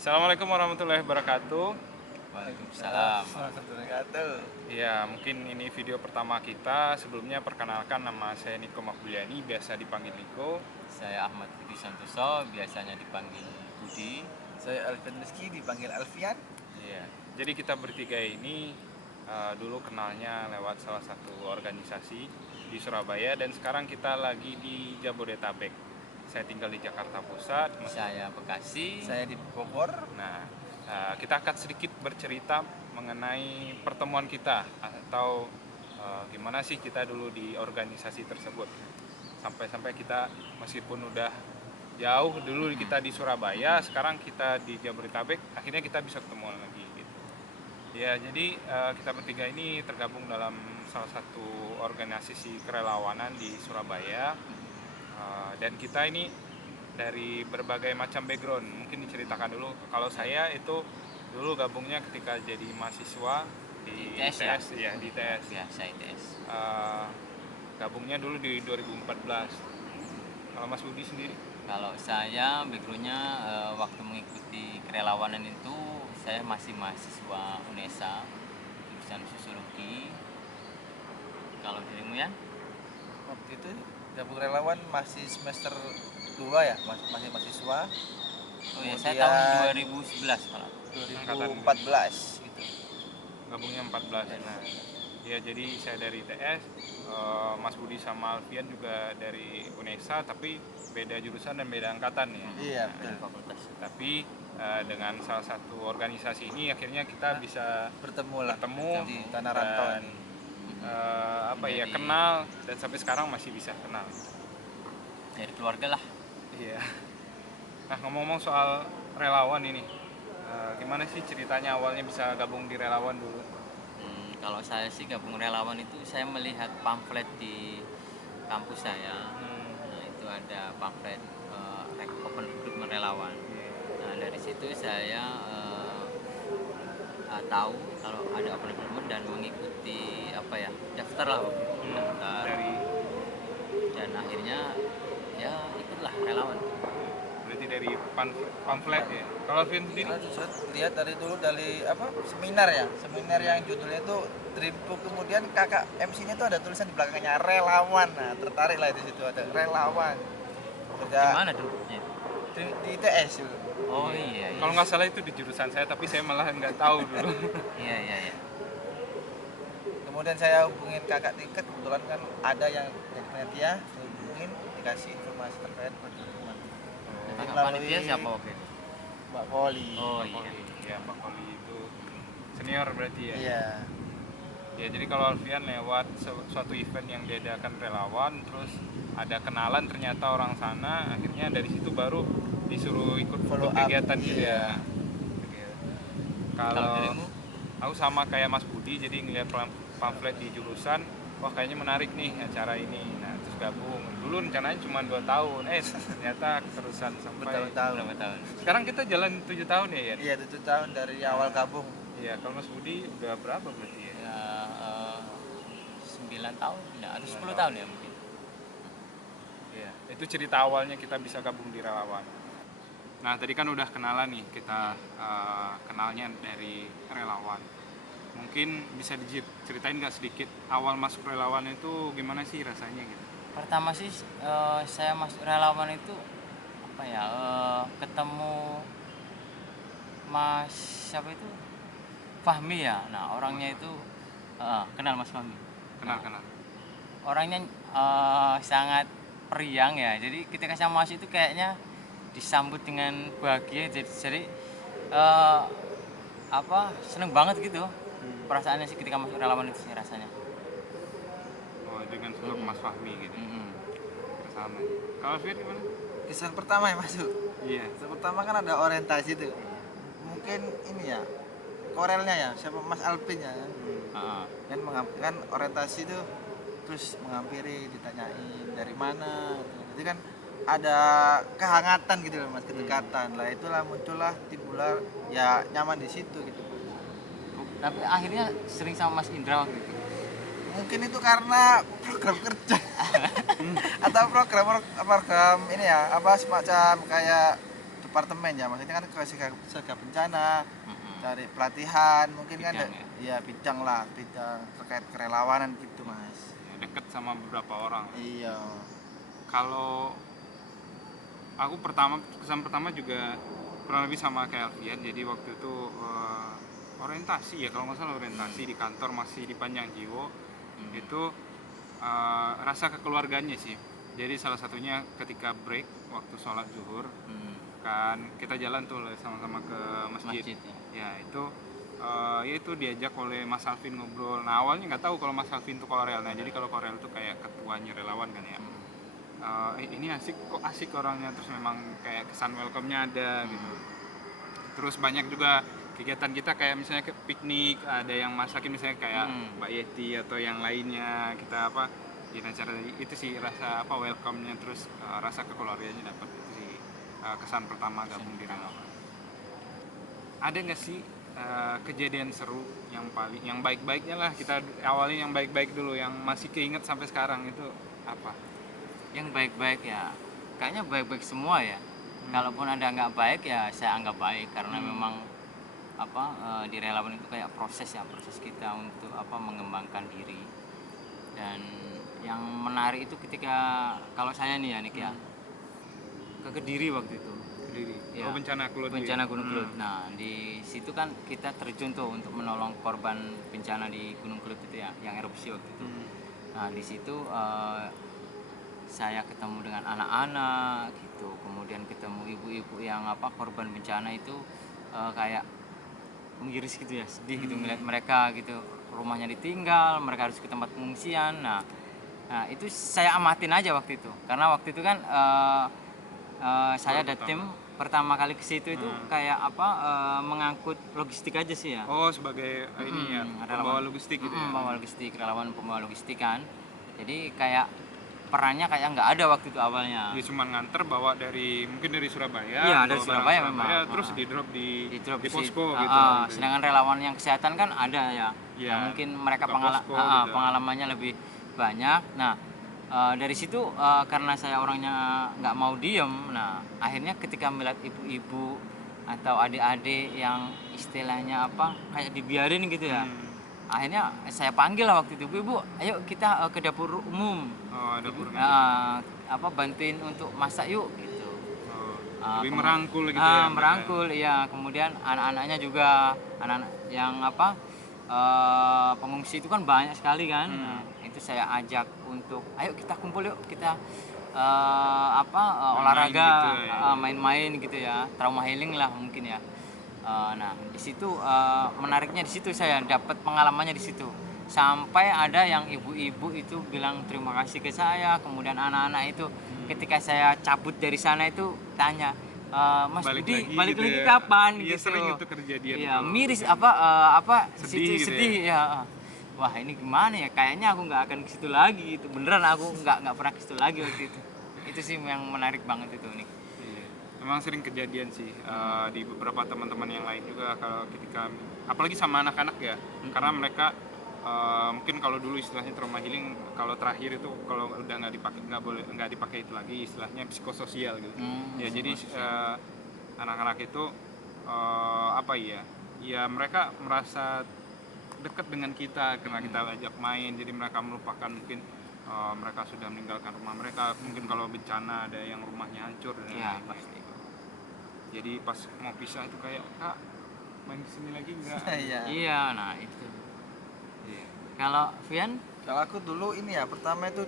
Assalamualaikum warahmatullahi wabarakatuh. Waalaikumsalam warahmatullahi wabarakatuh. Ya, mungkin ini video pertama kita. Sebelumnya perkenalkan, nama saya Niko Makbuliani, biasa dipanggil Niko. Saya Ahmad Budi Santoso, biasanya dipanggil Budi. Saya Alfian Rizky, dipanggil Alfian. Ya, jadi kita bertiga ini dulu kenalnya lewat salah satu organisasi di Surabaya, dan sekarang kita lagi di Jabodetabek. Saya tinggal di Jakarta Pusat. Saya Bekasi. Saya di Bogor. Nah, kita akan sedikit bercerita mengenai pertemuan kita, atau gimana sih kita dulu di organisasi tersebut. Sampai-sampai kita meskipun udah jauh, dulu kita di Surabaya, sekarang kita di Jabodetabek, akhirnya kita bisa ketemu lagi gitu. Ya, jadi kita bertiga ini tergabung dalam salah satu organisasi kerelawanan di Surabaya. Dan kita ini dari berbagai macam background. Mungkin diceritakan dulu. Kalau saya itu dulu gabungnya ketika jadi mahasiswa di ITS, ya di ITS. Biasa ITS. Gabungnya dulu di 2014. Kalau Mas Budi sendiri? Kalau saya backgroundnya waktu mengikuti kerelawanan itu saya masih mahasiswa UNESA, jurusan sosiologi. Kalau dirimu ya? Waktu itu gabung relawan masih semester 2 ya, masih mahasiswa. Oh ya, saya tahun 2011 malah. 2014 gitu. Gabungnya 14. Nah, ya jadi saya dari ITS, Mas Budi sama Alfian juga dari UNESA, tapi beda jurusan dan beda angkatan ya. Iya, Dari betul. fakultas. Tapi dengan salah satu organisasi ini akhirnya kita bisa Bertemu di Tanah dan, Rantau. Dari- kenal, dan sampai sekarang masih bisa kenal. Dari keluarga lah. Iya. Nah, ngomong-ngomong soal relawan ini, gimana sih ceritanya awalnya bisa gabung di relawan dulu? Kalau saya sih gabung relawan itu saya melihat pamflet di kampus saya. Nah, itu ada pamflet open recruitment relawan. Nah, dari situ saya tahu kalau ada open recruitment dan mengikuti daftar lah waktu itu. Daftar Dari dan akhirnya ya ikutlah relawan. berarti dari pamflet ya. Kalau Alfian sendiri? Saya lihat dari dulu dari seminar yang judulnya itu Dreamku, kemudian kakak MC-nya itu ada tulisan di belakangnya relawan. Nah, tertarik lah di situ, ada relawan. Kerja Gimana dulunya itu? di ITS itu. Oh iya. Kalau nggak salah itu di jurusan saya, tapi saya malah nggak tahu dulu. Iya. Kemudian saya hubungin kakak tingkat, kebetulan kan ada yang jadi panitia, saya hubungin, dikasih informasi terkait pertemuan. Kakak Melalui panitia siapa waktu itu? Mbak Poli. Oh Mbak iya. Koli. Ya, Mbak Koli itu senior berarti ya. Iya. Ya, jadi kalau Alfian lewat suatu event yang diadakan relawan, terus ada kenalan ternyata orang sana, akhirnya dari situ baru disuruh ikut Follow up, kegiatan gitu iya. ya. Oke. Kalau Kalau dirimu? aku sama kayak Mas Budi, jadi ngeliat pamflet di jurusan, wah kayaknya menarik nih acara ini. Nah, terus gabung. Dulu rencananya cuma 2 tahun, ternyata keterusan sampai Bertahun-tahun. Berapa tahun? sekarang kita jalan 7 tahun ya, Yan? Iya, 7 tahun dari awal gabung. Iya, kalau Mas Budi udah berapa berarti ya? Ya 9 tahun ya, atau 10 tahun ya mungkin. Iya, itu cerita awalnya kita bisa gabung di relawan. Nah, tadi kan udah kenalan nih, kita kenalnya dari relawan. Mungkin bisa diceritain nggak sedikit awal masuk relawan itu gimana sih rasanya gitu? Pertama sih saya masuk relawan itu ketemu Mas siapa itu? Fahmi ya. Nah, orangnya itu kenal Mas Fahmi. Kenal. Orangnya sangat periang ya. Jadi ketika saya masuk itu kayaknya disambut dengan bahagia. Jadi seneng banget gitu. Perasaannya sih ketika masuk relawan itu sih rasanya. Oh, dengan sosok Mas Fahmi gitu. Sama. Kalau Fir gimana? Kesan pertama yang masuk. Iya. Kesan pertama kan ada orientasi tuh. Mungkin ini ya, korelnya ya, siapa Mas Alvin ya. Dan kan orientasi itu terus menghampiri, ditanyain dari mana. Jadi kan ada kehangatan gitu loh Mas, kedekatan. Lah itulah muncullah timbullah ya nyaman di situ gitu. Tapi akhirnya sering sama Mas Indra waktu itu. Mungkin itu karena program kerja atau program ini ya, apa semacam kayak departemen ya, maksudnya kan ke siaga bencana, cari pelatihan, mungkin Bidang, kan ya bidang lah, bidang terkait kerelawanan gitu Mas. Deket sama beberapa orang. Iya. Kalau aku kesan pertama juga kurang lebih sama kayak Alfian. Jadi waktu itu orientasi ya, kalau nggak salah orientasi di kantor masih di Panjang Jiwo. Itu rasa kekeluarganya sih. Jadi salah satunya ketika break waktu sholat zuhur, kan kita jalan tuh sama-sama ke masjid. Ya itu ya itu diajak oleh Mas Alvin ngobrol. Nah awalnya nggak tahu kalau Mas Alvin itu Korel. Nah jadi kalau Korel itu kayak ketuanya relawan kan ya. Ini kok asik orangnya, terus memang kayak kesan welcome-nya ada gitu. Terus banyak juga kegiatan kita kayak misalnya ke piknik, ada yang masakin misalnya kayak Mbak Yeti atau yang lainnya, kita apa ya, cara itu sih rasa apa welcome-nya, terus rasa kekeluarganya dapat. Itu sih kesan pertama gabung di relawan. Ada nggak sih kejadian seru yang baik-baiknya lah, kita awalnya yang baik-baik dulu, yang masih keinget sampai sekarang itu apa? Yang baik-baik ya kayaknya baik-baik semua ya. Kalaupun ada nggak baik ya saya anggap baik, karena memang di relawan itu kayak proses kita untuk mengembangkan diri. Dan yang menarik itu ketika kalau saya nih ya Nik ya, ke Kediri waktu itu. Kediri. Ya, bencana Gunung Kelut. Nah di situ kan kita terjun tuh untuk menolong korban bencana di Gunung Kelut itu ya, yang erupsi waktu itu. Nah di situ saya ketemu dengan anak-anak gitu, kemudian ketemu ibu-ibu yang korban bencana itu kayak mengiris gitu ya, sedih gitu melihat mereka gitu, rumahnya ditinggal, mereka harus ke tempat pengungsian. Nah itu saya amatin aja waktu itu, karena waktu itu kan saya ada tim pertama kali ke situ itu kayak mengangkut logistik aja sih ya. Oh sebagai ini ya, pembawa logistik gitu ya. Pembawa logistik, relawan pembawa logistik kan. Jadi kayak perannya kayak nggak ada waktu itu awalnya. Dia cuma nganter bawa mungkin dari Surabaya. Iya dari Surabaya memang. Terus di drop di posko gitu. gitu. Sedangkan relawan yang kesehatan kan ada ya. Ya mungkin mereka gitu. pengalamannya lebih banyak. Nah dari situ karena saya orangnya nggak mau diem. Nah akhirnya ketika melihat ibu-ibu atau adik-adik yang istilahnya kayak dibiarin gitu ya. Akhirnya saya panggil lah waktu itu, ibu, ayo kita ke dapur umum. Dapur umum. Bantuin untuk masak yuk gitu. Lebih merangkul gitu ya. Merangkul, iya. Kemudian anak-anaknya juga, anak-anak yang pengungsi itu kan banyak sekali kan. Nah, itu saya ajak untuk, ayo kita kumpul yuk, kita olahraga, gitu, ya. Main-main gitu ya, trauma healing lah mungkin ya. Nah di situ menariknya di situ saya dapat pengalamannya di situ, sampai ada yang ibu-ibu itu bilang terima kasih ke saya. Kemudian anak-anak itu ketika saya cabut dari sana itu tanya, Mas Budi balik gitu lagi ya. kapan? Iya, gitu. sering itu kejadian. Iya miris sedih, sedih ya. Wah ini gimana ya, kayaknya aku nggak akan ke situ lagi gitu. Beneran aku nggak pernah ke situ lagi waktu itu. Itu sih yang menarik banget itu nih. Memang sering kejadian sih di beberapa teman-teman yang lain juga, kalau ketika apalagi sama anak-anak ya, karena mereka mungkin kalau dulu istilahnya trauma healing, kalau terakhir itu kalau udah nggak dipakai itu lagi istilahnya psikososial gitu. Jadi anak-anak itu ya mereka merasa dekat dengan kita karena kita ajak main, jadi mereka melupakan mungkin mereka sudah meninggalkan rumah mereka, mungkin kalau bencana ada yang rumahnya hancur dan lain-lain. Pasti. Jadi pas mau pisah itu kayak, Kak, main kesini lagi enggak? Iya, nah itu. Kalau Vian? Kalau aku dulu ini ya, pertama itu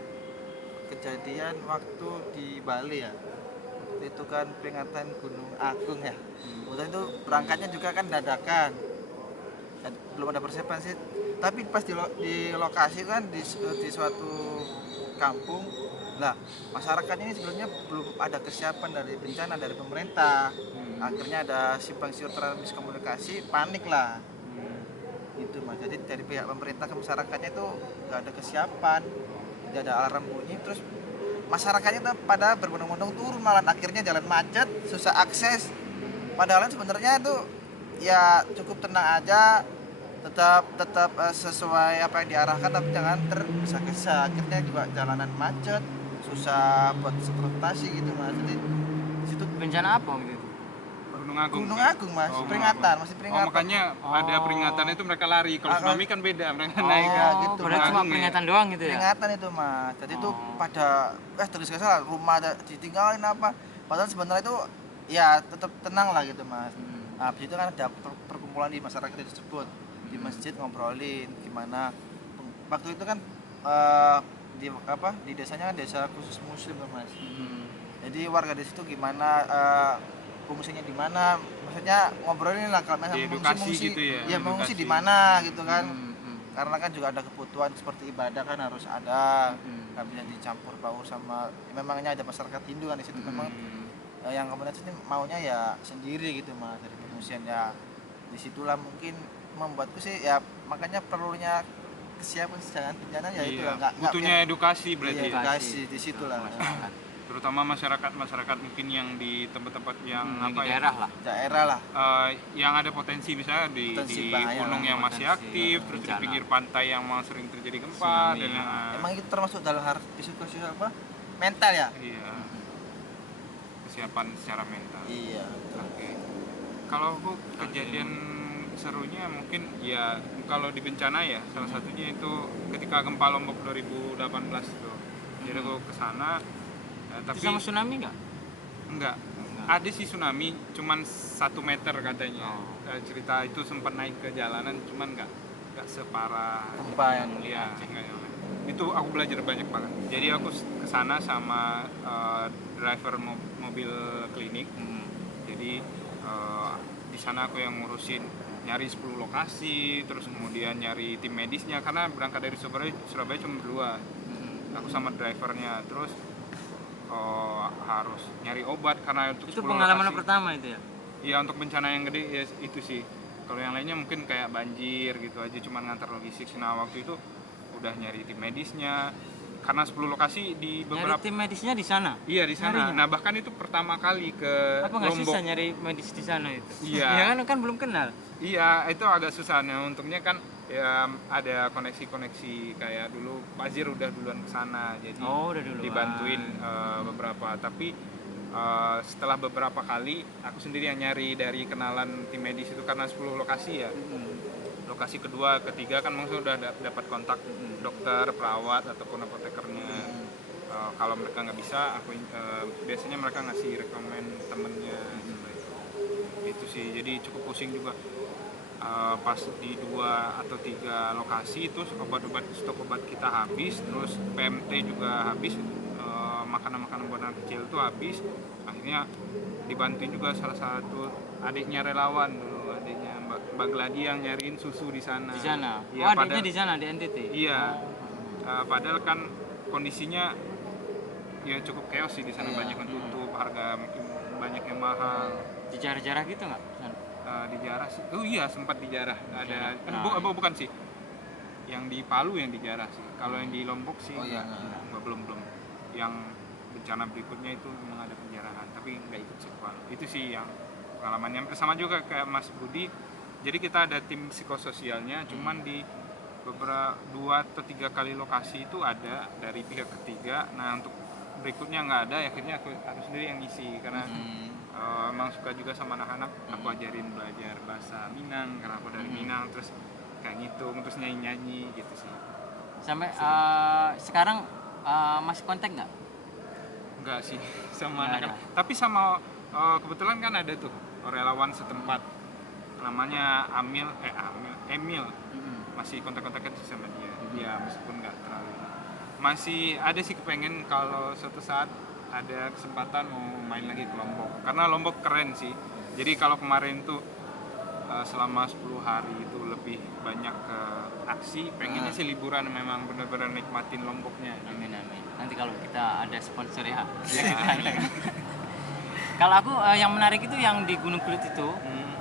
kejadian waktu di Bali ya. Waktu itu kan peringatan Gunung Agung ya. Kemudian itu berangkatnya juga kan dadakan. Belum ada persiapan sih. Tapi pas di lokasi kan di suatu kampung, lah masyarakat ini sebenarnya belum ada kesiapan dari bencana dari pemerintah. Akhirnya ada simpang siur miskomunikasi, panik lah. Itu Mas. Jadi dari pihak pemerintah ke masyarakatnya itu nggak ada kesiapan, tidak ada alarm bunyi, terus masyarakatnya itu pada berbondong-bondong turun, malah akhirnya jalan macet, susah akses. Padahal sebenarnya itu ya cukup tenang aja, tetap sesuai apa yang diarahkan, tapi jangan tergesa-gesa. Akhirnya juga jalanan macet, susah buat transportasi gitu Mas. Jadi situ bencana apa gitu? Gunung Agung. Gunung Agung Mas, Oh, peringatan, masih Oh, peringatan. makanya ada peringatan itu mereka lari. Kalau tsunami kan beda, mereka naik iya, kan. gitu. Padahal cuma Agung ya. peringatan doang gitu ya. Peringatan itu Mas. Jadi itu pada terus salah rumah ditinggalin apa. Padahal sebenarnya itu ya tetap tenang lah gitu Mas. Nah, habis itu kan ada perkumpulan di masyarakat tersebut di masjid ngobrolin gimana waktu itu kan di desanya kan desa khusus muslim kan Mas. Jadi warga desa itu gimana fungsinya di mana, maksudnya ngobrolin lah kalau misalnya mengungsi gitu ya. Ya mengungsi di mana gitu kan. Karena kan juga ada kebutuhan seperti ibadah kan harus ada, nggak bisa dicampur baur sama memangnya ada masyarakat Hindu kan di situ memang yang komunitas ini maunya ya sendiri gitu Mas dari pengungsian ya. Disitulah mungkin membuatku sih ya makanya perlunya kesiapan jangan bencana ya itu lah butuhnya edukasi berarti. Iya, edukasi di situlah Terutama masyarakat mungkin yang di tempat-tempat yang daerah lah yang ada potensi misalnya di gunung yang masih aktif, terus di pinggir pantai yang sering terjadi gempa dan emang itu termasuk dalam risiko apa mental ya. Iya. Kesiapan secara mental. Iya. Oke. Kalau aku kejadian serunya mungkin ya kalau di bencana ya salah satunya itu ketika gempa Lombok 2018 itu. Jadi aku kesana tapi sama tsunami nggak? Enggak. Ada sih tsunami, cuman 1 meter katanya. Cerita itu sempat naik ke jalanan, cuman nggak separah gempa yang itu aku belajar banyak banget. Jadi aku kesana sama driver mobil klinik. Jadi di sana aku yang ngurusin nyari 10 lokasi, terus kemudian nyari tim medisnya karena berangkat dari Surabaya cuma berdua. Aku sama drivernya, terus harus nyari obat karena untuk itu pengalaman lokasi. Pertama itu ya? Iya, untuk bencana yang gede ya itu sih. Kalau yang lainnya mungkin kayak banjir gitu aja, cuma ngantar logistik. Nah waktu itu udah nyari tim medisnya karena 10 lokasi di beberapa. Nyari tim medisnya di sana? Iya di sana. Nah bahkan itu pertama kali ke Apa nggak Lombok. susah nyari medis di sana itu? Iya. Ya kan belum kenal. Iya itu agak susah. Nah untungnya kan ya ada koneksi kayak dulu Pak Zir udah duluan kesana, jadi udah duluan. dibantuin beberapa. Tapi setelah beberapa kali aku sendiri yang nyari dari kenalan tim medis itu karena 10 lokasi ya. Lokasi kedua, ketiga kan maksudnya udah dapat kontak dokter, perawat ataupun apotekernya. Kalau mereka nggak bisa, aku biasanya mereka ngasih rekomen temennya. Itu sih, jadi cukup pusing juga. Pas di 2 atau 3 lokasi itu stok obat kita habis, terus PMT juga habis, makanan-makanan buat anak kecil itu habis. Akhirnya dibantuin juga salah satu adiknya relawan dulu, adiknya Mbak Gladi yang nyariin susu di sana. Di sana? Ya, adiknya di sana di NTT? Iya, padahal kan kondisinya ya cukup chaos sih di sana, banyak yang tutup, harga mungkin banyak yang mahal. Dijarah-jarah gitu nggak? Dijarah sih, iya sempat dijarah. Ada, bukan sih, yang di Palu yang dijarah sih. Kalau yang di Lombok sih belum. Yang bencana berikutnya itu memang ada penjarahan, tapi nggak ikut sekolah. Itu sih yang pengalamannya sama juga kayak Mas Budi. Jadi kita ada tim psikososialnya, cuman di beberapa 2 atau 3 kali lokasi itu ada dari pihak ketiga. Nah untuk berikutnya nggak ada, akhirnya aku sendiri yang ngisi karena emang suka juga sama anak-anak. Aku ajarin belajar bahasa Minang karena aku dari Minang, terus kayak ngitung, terus nyanyi gitu sih. Sampai sekarang masih kontak nggak? Enggak sih sama anak-anak, tapi sama kebetulan kan ada tuh relawan setempat namanya Emil. Masih kontak-kontakan sih sama dia. Ya meskipun nggak terlalu, masih ada sih kepengen kalau suatu saat ada kesempatan mau main lagi ke Lombok, karena Lombok keren sih. Jadi kalau kemarin tuh selama 10 hari itu lebih banyak ke aksi, pengennya sih liburan memang benar-benar nikmatin Lomboknya. Amin. Nanti kalau kita ada sponsor ya. Kalau aku yang menarik itu yang di Gunung Kelut itu,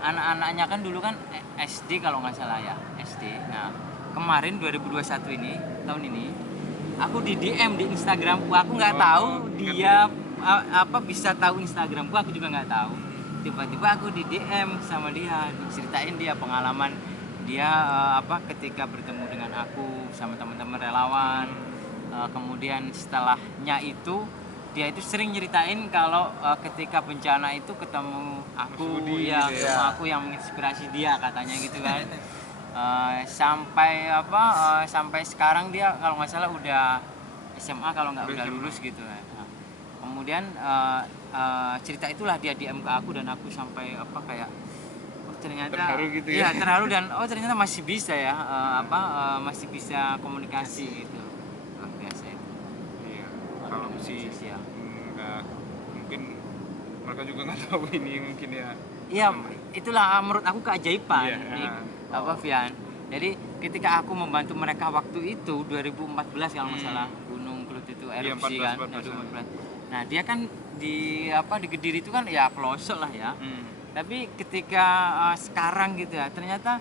anak-anaknya kan dulu kan SD kalau nggak salah ya, SD. Nah kemarin 2021 ini, tahun ini aku di DM di Instagramku, aku nggak tahu dia bisa tahu Instagramku, aku juga nggak tahu. Tiba-tiba aku di DM sama dia, diceritain dia pengalaman dia ketika bertemu dengan aku sama teman-teman relawan. Kemudian setelahnya itu dia itu sering nyeritain kalau ketika bencana itu ketemu aku, Mas Budi ya gitu sama aku yang menginspirasi dia katanya gitu kan. Sampai sampai sekarang dia kalau nggak salah udah SMA kalau nggak udah lulus gitu kan. Nah, kemudian cerita itulah dia DM ke aku dan aku sampai kayak ternyata terharu gitu ya. Iya, terharu dan ternyata masih bisa ya masih bisa komunikasi gitu. Luar biasa itu. Iya, kalau sih Sosial. nggak, mungkin mereka juga nggak tahu ini mungkin ya. Iya, itulah menurut aku keajaiban Iya, di Vian. Jadi ketika aku membantu mereka waktu itu 2014 kalau nggak salah Gunung Kelut itu erupsi 14, kan 2014. Nah, dia kan di Kediri itu kan ya pelosok lah ya. Tapi ketika sekarang gitu ya, ternyata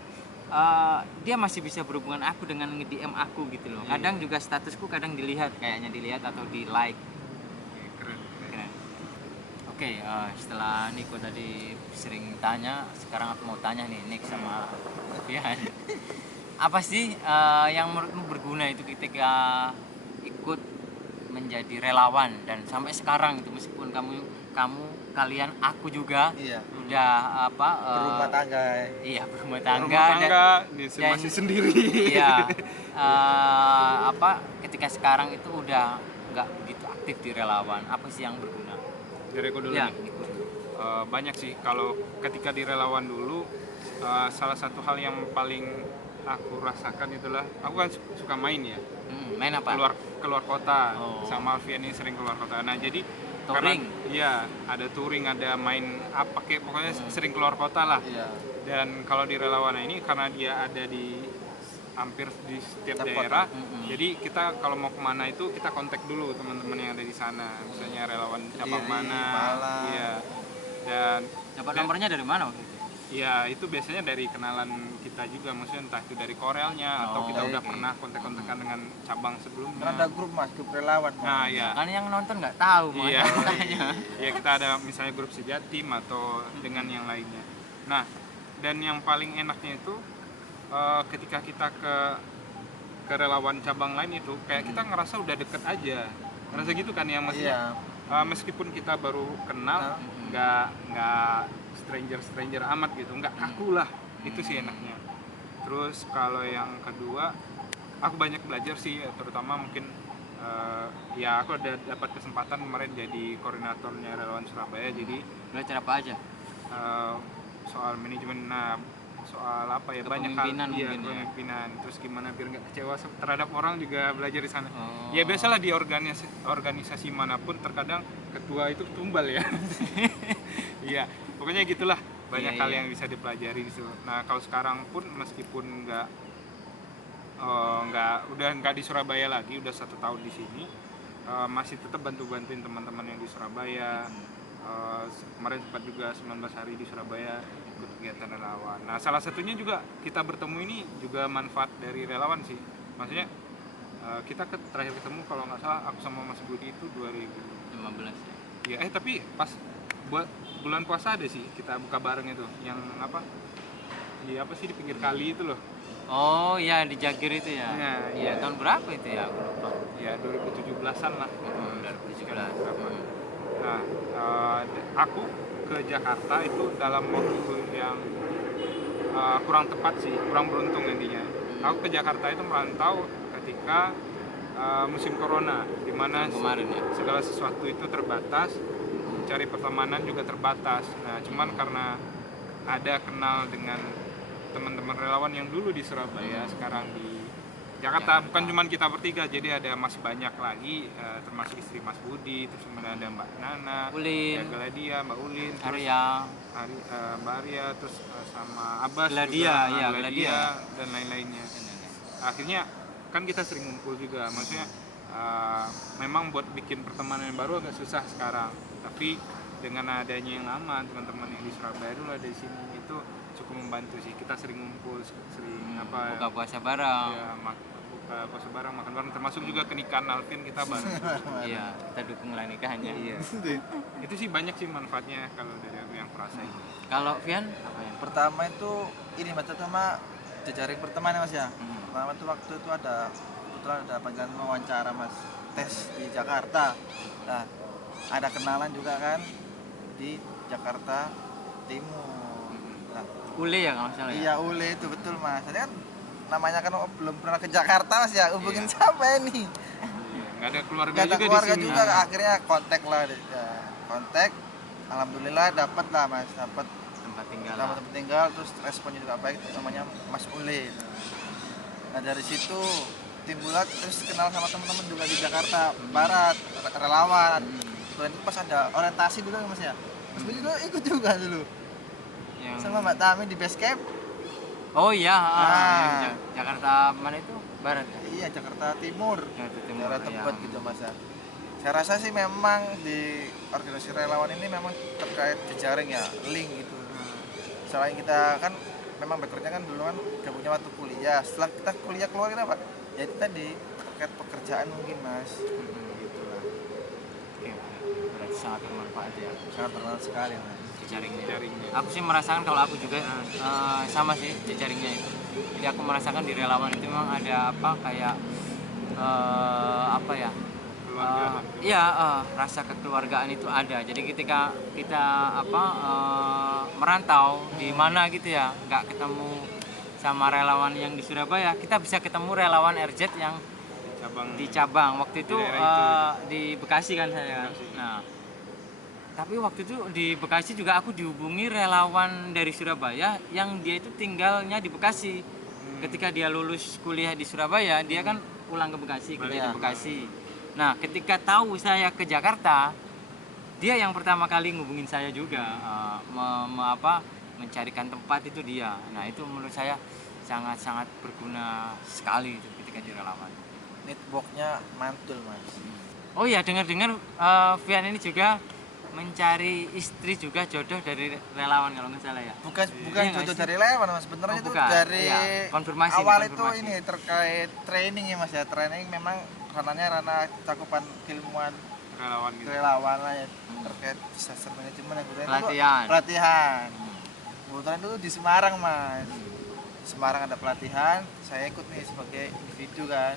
dia masih bisa berhubungan aku dengan nge-DM aku gitu loh. Kadang juga statusku kadang dilihat atau di like. Keren. Oke, setelah Niko tadi sering tanya, sekarang aku mau tanya nih Nick sama Fian. Apa sih yang menurutmu berguna itu ketika ikut menjadi relawan dan sampai sekarang itu meskipun kalian aku juga udah berumah tangga. Iya, berumah Rumah tangga tangga masih sendiri. Iya. Ketika sekarang itu udah nggak begitu aktif di relawan, apa sih yang berguna? Dari aku dulu Ya, nih. Banyak sih kalau ketika di relawan dulu, salah satu hal yang paling aku rasakan itulah aku kan suka main ya. Main apa? Keluar kota. Sama Alfian ini sering keluar kota. Nah, jadi Touring. Iya, ada touring, ada main apa kayak pokoknya sering keluar kota lah. Iya. Dan kalau di relawan ini karena dia ada di hampir di setiap daerah, jadi kita kalau mau kemana itu kita kontak dulu teman-teman yang ada di sana, misalnya relawan cabang mana, Malang. iya. Dan Dapat nomornya dari mana waktu itu? ya itu biasanya dari kenalan kita juga, maksudnya entah itu dari korelnya atau kita udah pernah kontak-kontakan dengan cabang sebelumnya. Kan ada grup relawan. Nah, ya. Kan yang nonton nggak tahu Iya. makanya. Ya kita ada misalnya grup sejatim atau dengan yang lainnya. Nah, dan yang paling enaknya itu ketika kita ke relawan cabang lain itu kayak kita ngerasa udah deket aja, ngerasa gitu kan ya maksudnya. Meskipun kita baru kenal, nggak stranger amat gitu, nggak kaku lah, itu sih enaknya. Terus kalau yang kedua, aku banyak belajar sih, terutama mungkin ya aku ada dapat kesempatan kemarin jadi koordinatornya relawan Surabaya, jadi Belajar apa aja? soal manajemen, soal apa ya, banyak hal, ya, kepemimpinan, terus gimana biar nggak kecewa terhadap orang juga belajar di sana. Ya biasalah di organisasi manapun terkadang ketua itu tumbal ya. Iya, pokoknya gitulah, banyak hal yang bisa dipelajari di situ. Nah, kalau sekarang pun meskipun udah nggak di Surabaya lagi, udah 1 tahun di sini, masih tetap bantuin teman-teman yang di Surabaya. Kemarin sempat juga 19 hari di Surabaya ikut kegiatan relawan. Nah, salah satunya juga kita bertemu ini juga manfaat dari relawan sih. Maksudnya kita terakhir ketemu kalau nggak salah aku sama Mas Budi itu 2015 ya. Tapi pas buat bulan puasa ada sih kita buka bareng itu, yang apa? Di pinggir kali itu loh. Oh iya, di Jagir itu ya. Iya. Tahun berapa itu ya? Aku lupa. Ya 2017-an lah. 2017. Nah, aku ke Jakarta itu dalam waktu yang kurang tepat sih, kurang beruntung intinya. Aku ke Jakarta itu merantau ketika musim corona, di mana segala sesuatu itu terbatas, cari pertemanan juga terbatas. Nah, cuman karena ada kenal dengan teman-teman relawan yang dulu di Surabaya, sekarang di Jakarta, bukan cuma kita bertiga, jadi ada masih banyak lagi, termasuk istri Mas Budi, terus kemudian ada Mbak Nana, Ulin, Gladia, Mbak Ulin, Mbak Arya, terus sama Abbas, Gladia, dan lain-lainnya. Akhirnya kan kita sering ngumpul juga, maksudnya memang buat bikin pertemanan yang baru agak susah sekarang, tapi dengan adanya yang lama, teman-teman yang di Surabaya dulu ada di sini, itu cukup membantu sih. Kita sering ngumpul, sering buka puasa bareng. Ya, buka puasa bareng, makan bareng, termasuk juga kenikahan Alvin kita bareng. Iya, kita dukung lah nikahnya. Iya. Itu sih banyak sih manfaatnya kalau dari aku yang perasa ini. Kalau Vian apa ya? Pertama itu ini Mas, pertama jejaring pertemanan Mas ya. Pertama itu waktu itu kebetulan ada panggilan wawancara Mas, tes di Jakarta. Nah, ada kenalan juga kan di Jakarta Timur. Nah, Ule ya kalau nggak salah ya. iya Ule itu betul mas. Jadi kan namanya kan belum pernah ke Jakarta mas ya, hubungin Iya. siapa ini? Nggak ada keluarga Gak ada juga keluarga di sini. juga, akhirnya kontak lah, ya, kontak. Alhamdulillah dapat lah mas, dapat Tempat tinggal. tempat tinggal, terus responnya juga baik, namanya Mas Ule. Nah dari situ timbullah terus kenal sama teman-teman juga di Jakarta Barat, relawan. Dan itu pas ada orientasi dulu mas ya, Mas Budi dulu ikut juga dulu sama Mbak Tami di base camp. Oh iya, Nah. yang Jakarta mana itu? Barat ya? Iya Jakarta Timur, Jakarta Timur. daerah ya. Tebet gitu mas ya. Saya rasa sih memang di organisasi relawan ini memang terkait jejaring ya, link gitu. Selain kita kan memang backgroundnya kan dulu kan gak punya waktu kuliah, setelah kita kuliah keluar kita apa? Ya itu tadi terkait pekerjaan mungkin mas. Gitu lah. Oke, berarti sangat bermanfaat ya Sangat bermanfaat sekali mas. jejaringnya. Jejaringnya. Aku sih merasakan kalau aku juga sama sih jejaringnya itu. Jadi aku merasakan di relawan itu memang ada apa kayak apa ya? Keluarga. Iya, rasa kekeluargaan itu ada. Jadi ketika kita merantau di mana gitu ya, nggak ketemu sama relawan yang di Surabaya, kita bisa ketemu relawan RZ yang Cabang di cabang. Waktu itu daerah itu. di Bekasi kan saya. Bekasi. Nah, tapi waktu itu di Bekasi juga aku dihubungi relawan dari Surabaya yang dia itu tinggalnya di Bekasi. Ketika dia lulus kuliah di Surabaya, dia kan pulang ke Bekasi, kerja di Bekasi. Nah, ketika tahu saya ke Jakarta, dia yang pertama kali ngubungin saya juga, mencarikan tempat itu dia. Nah, itu menurut saya sangat-sangat berguna sekali itu ketika di relawan. Networknya mantul mas. Oh ya, dengar-dengar Vian ini juga mencari istri juga jodoh dari relawan kalau nggak salah ya. Bukan Iya nggak jodoh sih? dari relawan mas, sebenarnya Oh, itu bukan. dari Iya, konfirmasi, awal konfirmasi. itu ini terkait training ya mas ya. Training memang ranahnya ranah cakupan keilmuan relawan gitu. relawan lah ya, terkait disaster manajemen yang kebetulan itu Pelatihan. pelatihan. Kebetulan itu di Semarang mas. Di Semarang ada pelatihan, saya ikut nih sebagai individu kan.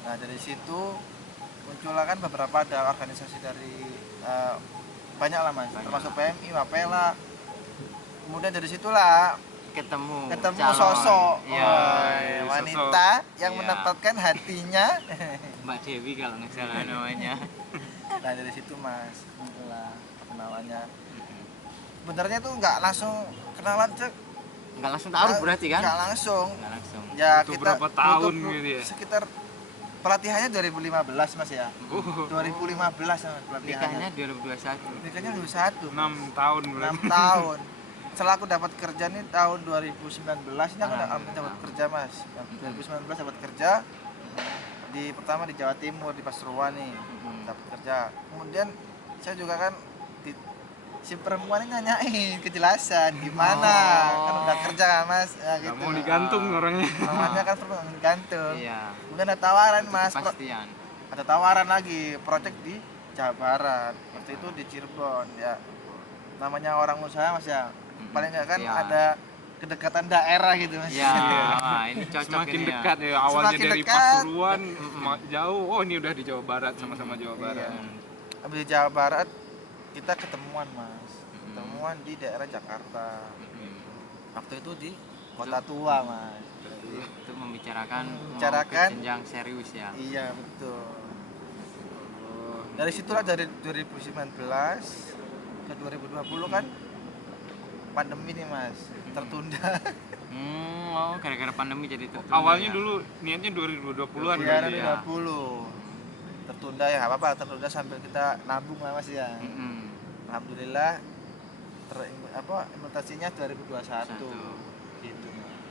Nah dari situ muncullah kan beberapa ada organisasi dari banyak lah mas, termasuk PMI, Mapela. Kemudian dari situlah ketemu ketemu calon. sosok Iya, wanita yang Iya. mendapatkan hatinya. Mbak Dewi kalau nggak salah namanya. Nah dari situ mas muncullah kenalannya. Sebenarnya tuh nggak langsung kenalan cek, Nggak langsung taruh berarti kan? nggak langsung. Nggak langsung. Ya Butuh kita berapa tahun butuh gitu ya? sekitar pelatihannya 2015 mas ya. 2015 mas pelatihannya. Nikahnya 2021. Nikahnya 2021. 6 tahun 6 berarti. tahun. Setelah aku dapat kerja nih tahun 2019 ini aku Alhamdulillah. dapat kerja mas. 2019 dapat kerja di pertama di Jawa Timur di Pasuruan nih dapat kerja. Kemudian saya juga kan si perempuan ini nanyain kejelasan gimana kan udah kerja kan mas ya, Nggak gitu. mau digantung orangnya. Namanya kan perempuan gantung. Iya. Kemudian ada tawaran mas, Kepastian. ada tawaran lagi proyek di Jawa Barat waktu itu di Cirebon ya. Namanya orang usaha mas ya, paling nggak kan Iya. ada kedekatan daerah gitu mas. Ya, ini cocok Semakin ini ya. dekat ya, awalnya Semakin dari dekat. Pasuruan jauh, oh ini udah di Jawa Barat, sama-sama Jawa Barat. Iya. Habis di Jawa Barat kita ketemuan mas, ketemuan di daerah Jakarta. Waktu itu di Kota Tua mas. Untuk membicarakan mau Membicarakan. ke jenjang serius ya. Iya betul. Dari situlah dari 2019 ke 2020 kan pandemi nih mas, tertunda. Oh, gara-gara pandemi jadi tertunda. Awalnya ya? dulu niatnya 2020-an Iya berarti ya. 2020 tertunda ya nggak apa-apa, tertunda sambil kita nabung lah mas ya. Alhamdulillah implementasinya 2021 gitu mas.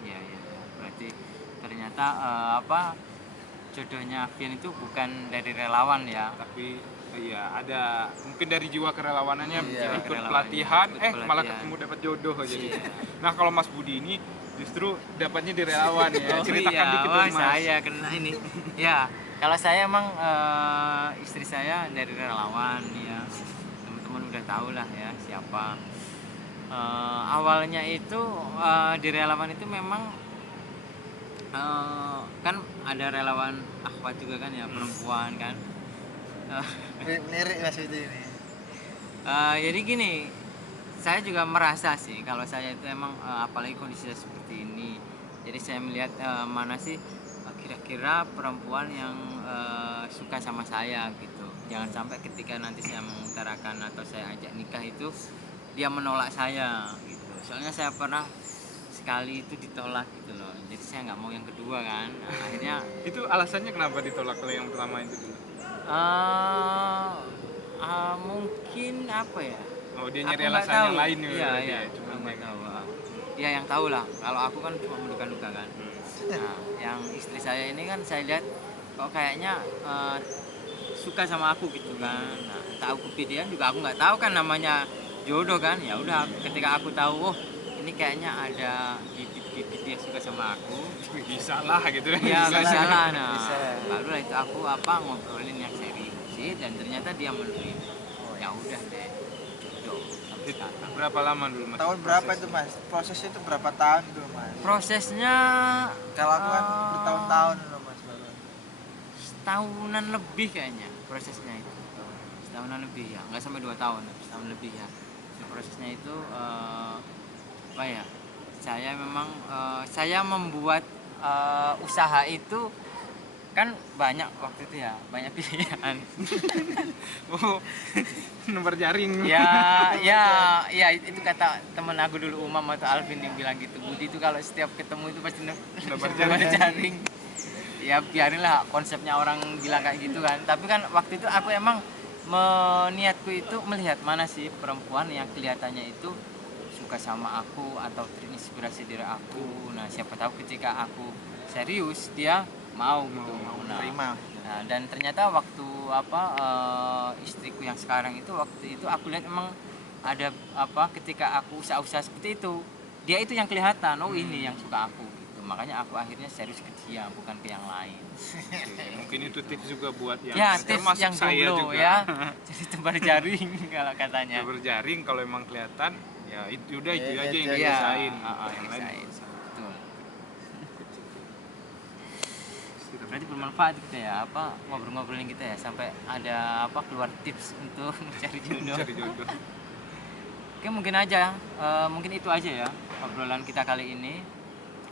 Iya, iya, iya. Berarti ternyata jodohnya Vian itu bukan dari relawan ya. Tapi iya ada mungkin dari jiwa kerelawanannya Iya, ikut kerelawannya, pelatihan, ikut malah pelatihan. ketemu dapat jodoh aja Iya. gitu. Nah kalau Mas Budi ini justru dapatnya di relawan ya. Oh, Ceritakan iya. dikit Wah, dong Mas. saya kena ini. Ya, kalau saya emang istri saya dari relawan ya. Teman-teman udah tahu lah ya siapa. Awalnya itu di relawan itu memang kan ada relawan akhwat juga kan ya, perempuan kan. Lirik Mas Widi ini. Jadi gini, saya juga merasa sih kalau saya itu emang apalagi kondisi seperti ini. Jadi saya melihat mana sih kira-kira perempuan yang suka sama saya gitu. Jangan sampai ketika nanti saya mengutarakan atau saya ajak nikah itu dia menolak saya gitu. Soalnya saya pernah sekali itu ditolak gitu loh. Jadi saya nggak mau yang kedua kan. Nah, akhirnya Itu alasannya kenapa ditolak kalau yang pertama itu dulu? mungkin apa ya? Oh, dia Aku nyari nggak alasan tahu. yang lain gitu Iya, berarti iya. ya, cuma Aku nggak yang- tahu. Dia yang tahu lah. Kalau aku kan cuma menduga-duga kan. Nah, yang istri saya ini kan saya lihat kok kayaknya suka sama aku gitu kan. Nah, entah aku pikiran juga aku nggak tahu kan namanya jodoh kan. Ya udah, ketika aku tahu, oh ini kayaknya ada bibit-bibit dia suka sama aku. bisa lah gitu kan. Ya Bisa bisa lah, lah. Nah, bisa. baru lah itu aku ngobrolin yang serius sih dan ternyata dia menerima. Oh ya udah deh. Jodoh sampai sekarang. Berapa lama dulu Mas? Tahun berapa proses? itu Mas? Prosesnya itu berapa tahun dulu Mas? Prosesnya Kalau aku kan eh, bertahun-tahun loh Mas baru. setahunan lebih kayaknya prosesnya itu. Setahunan lebih ya, nggak sampai 2 tahun, setahun lebih ya. Prosesnya itu apa ya? Saya memang saya membuat usaha itu kan banyak waktu itu ya, banyak pilihan. Oh, nomor jaring. ya itu kata temen aku dulu, Umam atau Alvin, yang bilang gitu. Budi itu kalau setiap ketemu itu pasti Nebar nebar jaring. Ya biarinlah konsepnya orang bilang kayak gitu kan. Tapi kan waktu itu aku emang niatku itu melihat mana sih perempuan yang kelihatannya itu suka sama aku atau terinspirasi dari aku. Nah siapa tahu ketika aku serius dia mau gitu, mau Terima. Nah, dan ternyata waktu istriku yang sekarang itu, waktu itu aku lihat emang ada ketika aku usaha-usaha seperti itu, dia itu yang kelihatan, oh ini yang suka aku gitu. Makanya aku akhirnya serius ke dia, bukan ke yang lain. Mungkin itu tips juga buat yang Ya, tips termasuk yang saya jomblo juga. ya. Jadi tebar jaring kalau katanya. Nebar jaring kalau emang kelihatan ya itu udah itu Ya, aja yang ya, diusahain. Yang Yang lain lain. usaha. Betul. Berarti bermanfaat kita ya, ngobrol-ngobrolin kita ya, sampai ada keluar tips untuk mencari jodoh. Cari jodoh. Oke, mungkin itu aja ya obrolan kita kali ini.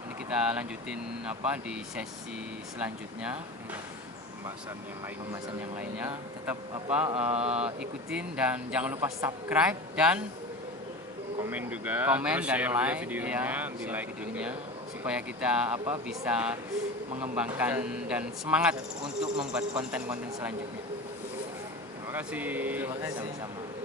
Ini kita lanjutin di sesi selanjutnya, Pembahasan yang lain. pembahasan yang lainnya. Tetap ikutin dan jangan lupa subscribe dan Komen juga. komen terus dan share juga like videonya, di share like videonya juga. supaya kita bisa mengembangkan dan semangat untuk membuat konten-konten selanjutnya. Terima kasih. Terima kasih. Sama-sama.